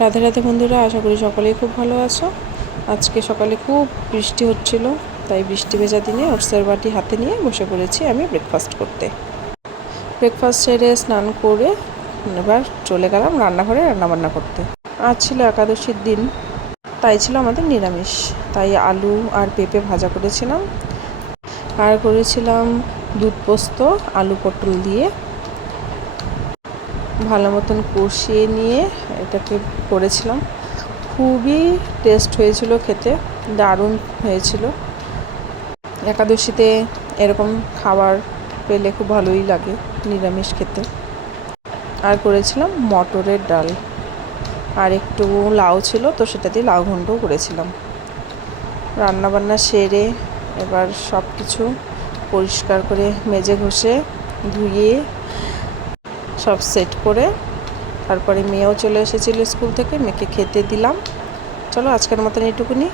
রাধে রাধে বন্ধুরা, আশা করি সকলেই খুব ভালো আছো। আজকে সকালে খুব বৃষ্টি হচ্ছিল, তাই বৃষ্টি ভেজা দিনে ওটসের বাটি হাতে নিয়ে বসে পড়েছি আমি ব্রেকফাস্ট করতে। ব্রেকফাস্ট সেরে স্নান করে এবার চলে গেলাম রান্নাঘরে রান্নাবান্না করতে। আজ ছিল একাদশীর দিন, তাই ছিল আমাদের নিরামিষ। তাই আলু আর পেঁপে ভাজা করেছিলাম, আর করেছিলাম দুধ পোস্ত আলু পটল দিয়ে। ভালো মতন কষিয়ে নিয়ে এটাকে করেছিলাম। খুবই টেস্ট হয়েছিল, খেতে দারুণ হয়েছিল। একাদশীতে এরকম খাবার পেলে খুব ভালোই লাগে নিরামিষ খেতে। আর করেছিলাম মটরের ডাল, আর একটু লাউ ছিল, তো সেটা দিয়ে লাউ ঘন্টও করেছিলাম। রান্নাবান্না সেরে এবার সব কিছু পরিষ্কার করে মেজে ঘষে ধুয়ে সব সেট করে তারপরে মেয়েও চলে এসেছিলো স্কুল থেকে, মেয়েকে খেতে দিলাম। চলো আজকের মতন এইটুকুনি।